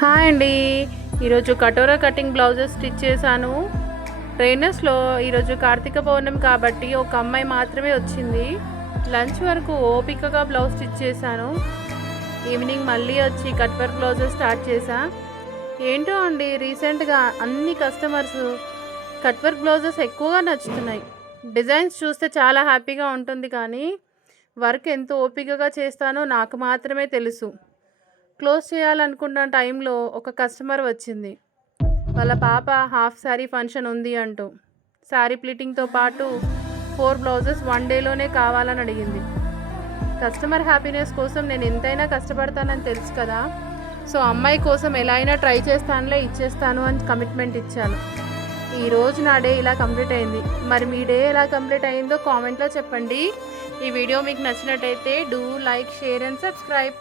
Hi అండి. ఈరోజు కటోరా cutting blouses stitch చేశాను. ట్రైనర్స్లో ఈరోజు కార్తీక పౌర్ణమి కాబట్టి ఒక అమ్మాయి మాత్రమే వచ్చింది. లంచ్ వరకు ఓపికగా బ్లౌజ్ స్టిచ్ చేశాను. ఈవినింగ్ మళ్ళీ వచ్చి కట్ వర్క్ బ్లౌజెస్ స్టార్ట్ చేశా. ఏంటో అండి, రీసెంట్గా అన్ని కస్టమర్స్ కట్ వర్క్ బ్లౌజెస్ ఎక్కువగా నచ్చుతున్నాయి. డిజైన్స్ చూస్తే చాలా హ్యాపీగా ఉంటుంది, కానీ వర్క్ ఎంత ఓపికగా చేస్తానో నాకు మాత్రమే తెలుసు. క్లోజ్ చేయాలనుకున్న టైంలో ఒక కస్టమర్ వచ్చింది. వాళ్ళ పాప హాఫ్ శారీ ఫంక్షన్ ఉంది అంటూ శారీ ప్లీటింగ్తో పాటు 4 బ్లౌజెస్ 1 డేలోనే కావాలని అడిగింది. కస్టమర్ హ్యాపీనెస్ కోసం నేను ఎంతైనా కష్టపడతానని తెలుసు కదా. సో అమ్మాయి కోసం ఎలా అయినా ట్రై చేస్తానులే, ఇచ్చేస్తాను అని కమిట్మెంట్ ఇచ్చాను. ఈరోజు నా డే ఇలా కంప్లీట్ అయింది. మరి మీ డే ఎలా కంప్లీట్ అయిందో కామెంట్లో చెప్పండి. ఈ వీడియో మీకు నచ్చినట్టయితే do like, share and subscribe.